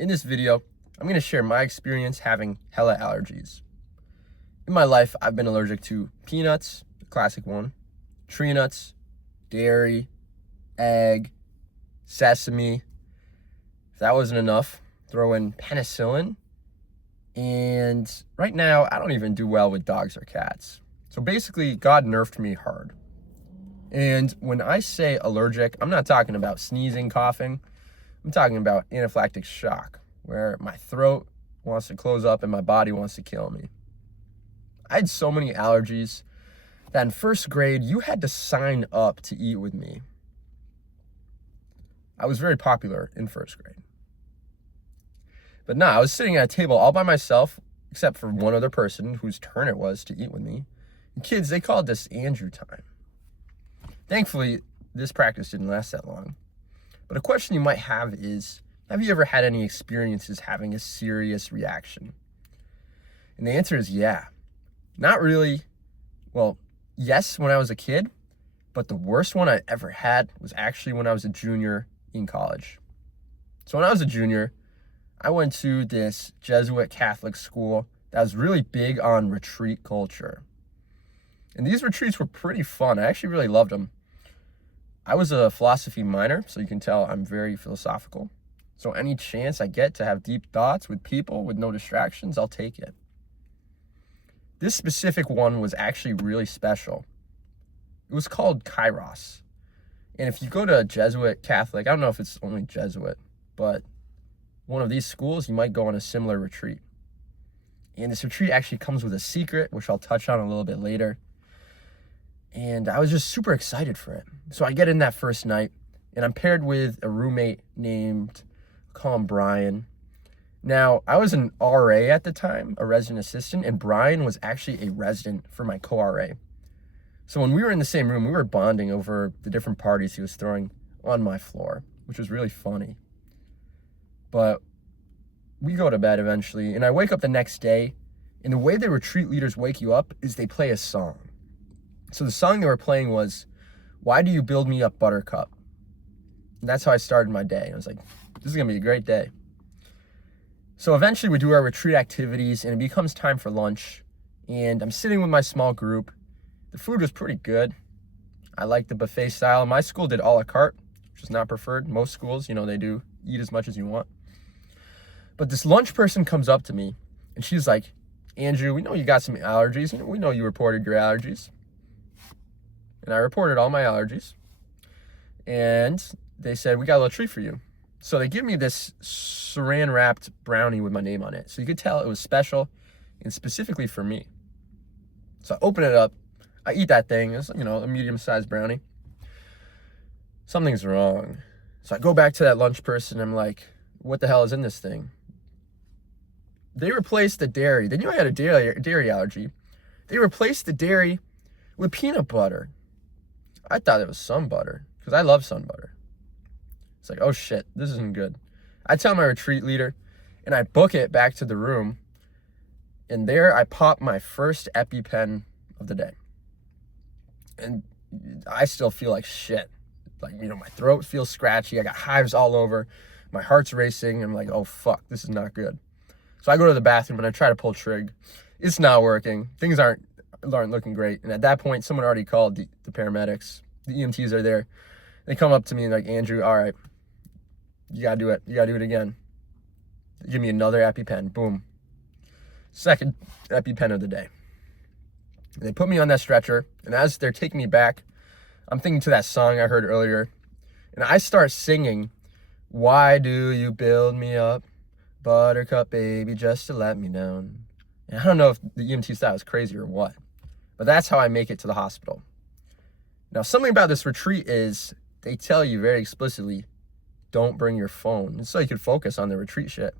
In this video, I'm going to share my experience having hella allergies. In my life, I've been allergic to peanuts, the classic one, tree nuts, dairy, egg, sesame. If that wasn't enough, throw in penicillin. And right now, I don't even do well with dogs or cats. So basically, God nerfed me hard. And when I say allergic, I'm not talking about sneezing, coughing. I'm talking about anaphylactic shock, where my throat wants to close up and my body wants to kill me. I had so many allergies that in first grade, you had to sign up to eat with me. I was very popular in first grade. But I was sitting at a table all by myself, except for one other person whose turn it was to eat with me. And kids, they called this Andrew time. Thankfully, this practice didn't last that long. But a question you might have is, have you ever had any experiences having a serious reaction? And the answer is yeah. Not really. Well, yes, when I was a kid, but the worst one I ever had was actually when I was a junior in college. So when I was a junior, I went to this Jesuit Catholic school that was really big on retreat culture. And these retreats were pretty fun. I actually really loved them. I was a philosophy minor, so you can tell I'm very philosophical. So any chance I get to have deep thoughts with people with no distractions, I'll take it. This specific one was actually really special. It was called Kairos. And if you go to a Jesuit Catholic, I don't know if it's only Jesuit, but one of these schools, you might go on a similar retreat. And this retreat actually comes with a secret, which I'll touch on a little bit later. And I was just super excited for it. So I get in that first night, and I'm paired with a roommate named, call him Brian. Now, I was an RA at the time, a resident assistant, and Brian was actually a resident for my co-RA. So when we were in the same room, we were bonding over the different parties he was throwing on my floor, which was really funny. But we go to bed eventually, and I wake up the next day, and the way the retreat leaders wake you up is they play a song. So the song they were playing was, "Why Do You Build Me Up, Buttercup?" And that's how I started my day. I was like, this is going to be a great day. So eventually we do our retreat activities, and it becomes time for lunch. And I'm sitting with my small group. The food was pretty good. I liked the buffet style. My school did a la carte, which is not preferred. Most schools, they do eat as much as you want. But this lunch person comes up to me, and she's like, "Andrew, we know you got some allergies. We know you reported your allergies." And I reported all my allergies. And they said, "We got a little treat for you." So they give me this saran wrapped brownie with my name on it. So you could tell it was special and specifically for me. So I open it up. I eat that thing. It's, a medium-sized brownie. Something's wrong. So I go back to that lunch person. I'm like, what the hell is in this thing? They replaced the dairy. They knew I had a dairy allergy. They replaced the dairy with peanut butter. I thought it was sun butter because I love sun butter. It's like, oh shit, this isn't good. I tell my retreat leader, and I book it back to the room. And there I pop my first EpiPen of the day. And I still feel like shit. Like, my throat feels scratchy. I got hives all over. My heart's racing. I'm like, oh fuck, this is not good. So I go to the bathroom and I try to pull trig. It's not working. Things aren't looking great. And at that point, someone already called the paramedics. The EMTs are there. They come up to me and like, "Andrew, all right, you gotta do it. You gotta do it again." They give me another EpiPen. Boom. Second EpiPen of the day. And they put me on that stretcher. And as they're taking me back, I'm thinking to that song I heard earlier. And I start singing, "Why do you build me up, buttercup baby, just to let me down?" And I don't know if the EMT thought I was crazy or what, but that's how I make it to the hospital. Now, something about this retreat is they tell you very explicitly, don't bring your phone. It's so you can focus on the retreat shit.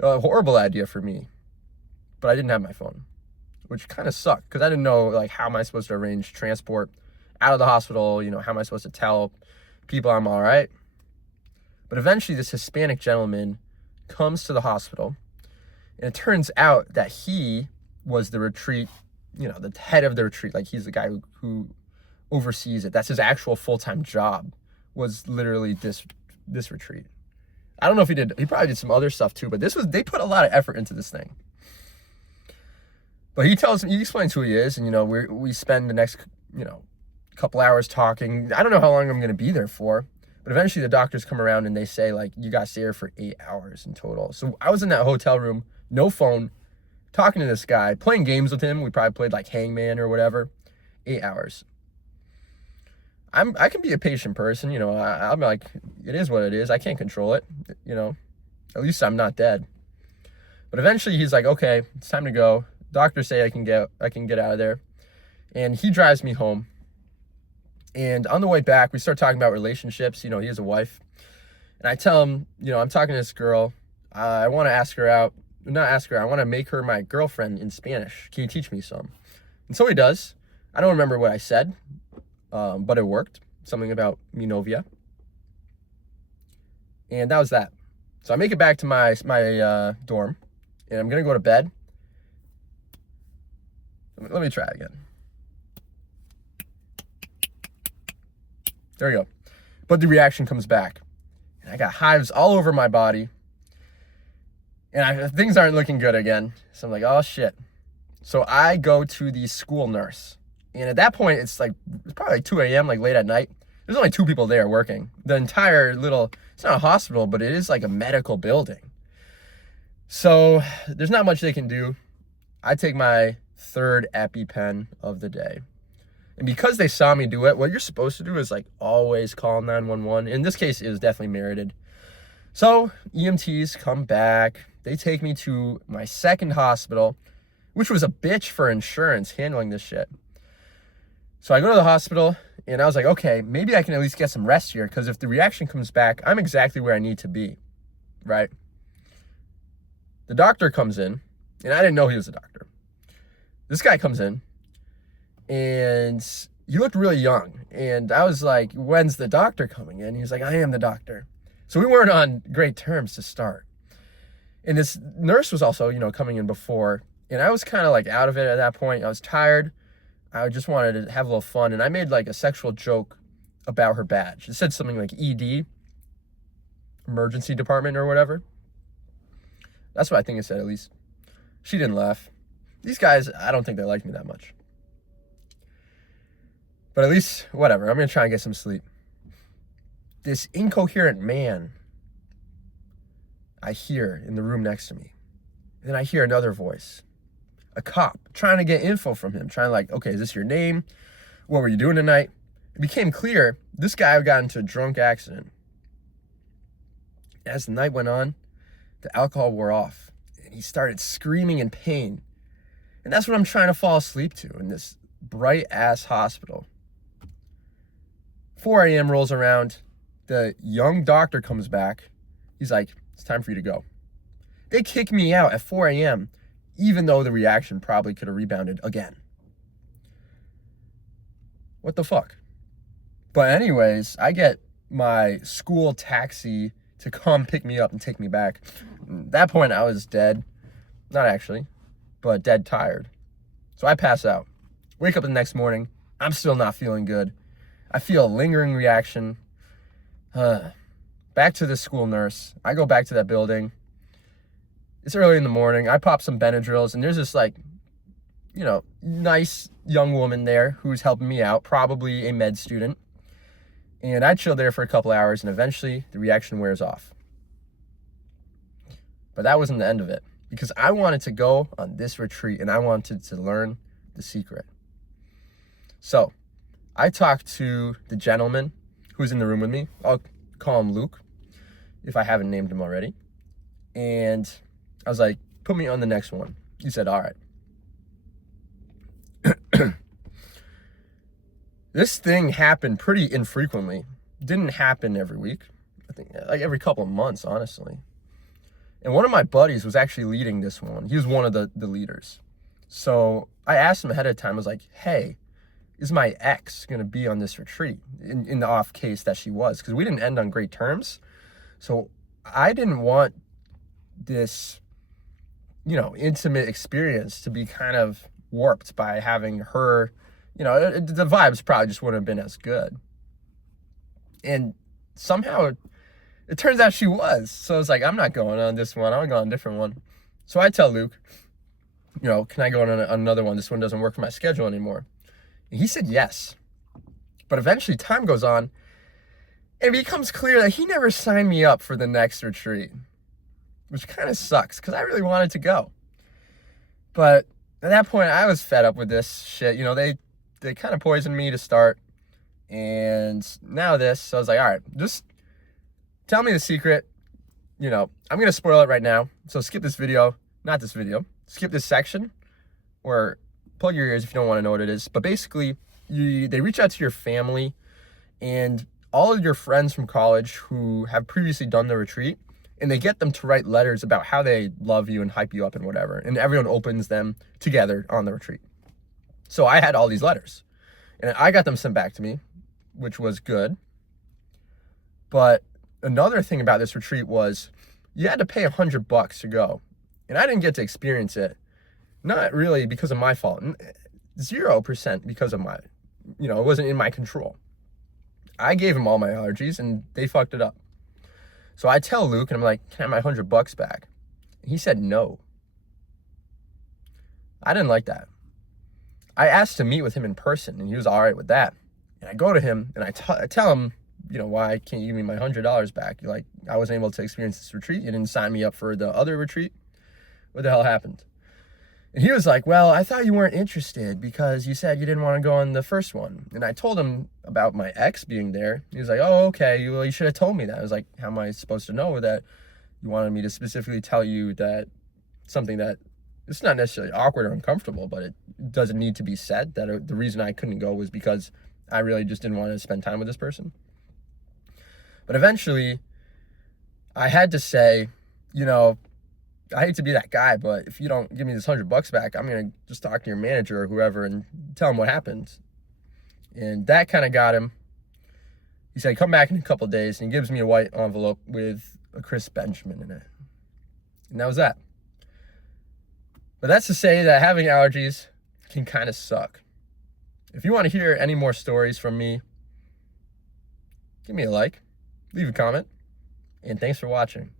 A horrible idea for me, but I didn't have my phone, which kind of sucked because I didn't know, how am I supposed to arrange transport out of the hospital? How am I supposed to tell people I'm all right? But eventually this Hispanic gentleman comes to the hospital, and it turns out that he was the retreat, the head of the retreat. Like, he's the guy who oversees it. That's his actual full-time job, was literally this retreat. I don't know if he probably did some other stuff too, but they put a lot of effort into this thing. But he explains who he is, and, we spend the next, couple hours talking. I don't know how long I'm going to be there for, but eventually the doctors come around and they say, like, you got to stay here for 8 hours in total. So I was in that hotel room, no phone, talking to this guy, playing games with him. We probably played like Hangman or whatever. 8 hours. I can be a patient person, I'm like, it is what it is. I can't control it, At least I'm not dead. But eventually he's like, okay, it's time to go. Doctors say I can get out of there. And he drives me home. And on the way back, we start talking about relationships. He has a wife. And I tell him, I'm talking to this girl. I want to ask her out. Not ask her. I want to make her my girlfriend in Spanish. Can you teach me some? And so he does. I don't remember what I said, but it worked. Something about mi novia. And that was that. So I make it back to my dorm. And I'm going to go to bed. Let me try it again. There we go. But the reaction comes back. And I got hives all over my body. And things aren't looking good again. So I'm like, oh, shit. So I go to the school nurse. And at that point, it's probably like 2 a.m., like late at night. There's only 2 people there working. The entire it's not a hospital, but it is like a medical building. So there's not much they can do. I take my 3rd EpiPen of the day. And because they saw me do it, what you're supposed to do is always call 911. In this case, it was definitely merited. So EMTs come back. They take me to my 2nd hospital, which was a bitch for insurance handling this shit. So I go to the hospital and I was like, okay, maybe I can at least get some rest here, because if the reaction comes back, I'm exactly where I need to be, right? The doctor comes in, and I didn't know he was a doctor. This guy comes in, and he looked really young. And I was like, when's the doctor coming in? He's like, I am the doctor. So we weren't on great terms to start. And this nurse was also, coming in before. And I was kind of out of it at that point. I was tired. I just wanted to have a little fun. And I made a sexual joke about her badge. It said something like ED, emergency department or whatever. That's what I think it said, at least. She didn't laugh. These guys, I don't think they like me that much. But at least, whatever. I'm going to try and get some sleep. This incoherent man I hear in the room next to me. And then I hear another voice. A cop trying to get info from him. Trying okay, is this your name? What were you doing tonight? It became clear this guy got into a drunk accident. As the night went on, the alcohol wore off. And he started screaming in pain. And that's what I'm trying to fall asleep to in this bright-ass hospital. 4 a.m. rolls around. The young doctor comes back. He's like, it's time for you to go. They kick me out at 4 a.m., even though the reaction probably could have rebounded again. What the fuck? But anyways, I get my school taxi to come pick me up and take me back. At that point, I was dead. Not actually, but dead tired. So I pass out. Wake up the next morning. I'm still not feeling good. I feel a lingering reaction. Back to the school nurse. I go back to that building. It's early in the morning. I pop some Benadryls, and there's this nice young woman there who's helping me out, probably a med student. And I chill there for a couple hours, and eventually the reaction wears off. But that wasn't the end of it, because I wanted to go on this retreat, and I wanted to learn the secret. So I talked to the gentleman who's in the room with me. I'll call him Luke, if I haven't named him already. And I was like, put me on the next one. He said, all right. This thing happened pretty infrequently. Didn't happen every week. I think every couple of months, honestly. And one of my buddies was actually leading this one. He was one of the leaders. So I asked him ahead of time. I was like, hey, is my ex going to be on this retreat? In the off case that she was. Because we didn't end on great terms. So I didn't want this, intimate experience to be kind of warped by having her, the vibes probably just wouldn't have been as good. And somehow It turns out she was. So I was like, I'm not going on this one. I'm going to go on a different one. So I tell Luke, can I go on another one? This one doesn't work for my schedule anymore. And he said yes. But eventually time goes on, and it becomes clear that he never signed me up for the next retreat, which kind of sucks because I really wanted to go. But at that point, I was fed up with this shit. They kind of poisoned me to start, and now this. So I was like, all right, just tell me the secret. I'm going to spoil it right now. So skip this video, not this video. Skip this section, or plug your ears if you don't want to know what it is. But basically, they reach out to your family and all of your friends from college who have previously done the retreat, and they get them to write letters about how they love you and hype you up and whatever. And everyone opens them together on the retreat. So I had all these letters, and I got them sent back to me, which was good. But another thing about this retreat was you had to pay $100 to go, and I didn't get to experience it. Not really because of my fault. 0% because of it wasn't in my control. I gave them all my allergies, and they fucked it up. So I tell Luke, and I'm like, can I have my $100 back? And he said no. I didn't like that. I asked to meet with him in person, and he was all right with that. And I go to him, and I tell him, why can't you give me my $100 back? You're like, I wasn't able to experience this retreat. You didn't sign me up for the other retreat. What the hell happened? And he was like, well, I thought you weren't interested because you said you didn't want to go on the first one. And I told him about my ex being there. He was like, oh, okay. Well, you should have told me that. I was like, how am I supposed to know that you wanted me to specifically tell you that something that it's not necessarily awkward or uncomfortable, but it doesn't need to be said, that the reason I couldn't go was because I really just didn't want to spend time with this person. But eventually I had to say, I hate to be that guy, but if you don't give me this $100 back, I'm going to just talk to your manager or whoever and tell him what happened. And that kind of got him. He said, come back in a couple of days, and he gives me a white envelope with a Chris Benjamin in it. And that was that. But that's to say that having allergies can kind of suck. If you want to hear any more stories from me, give me a like, leave a comment, and thanks for watching.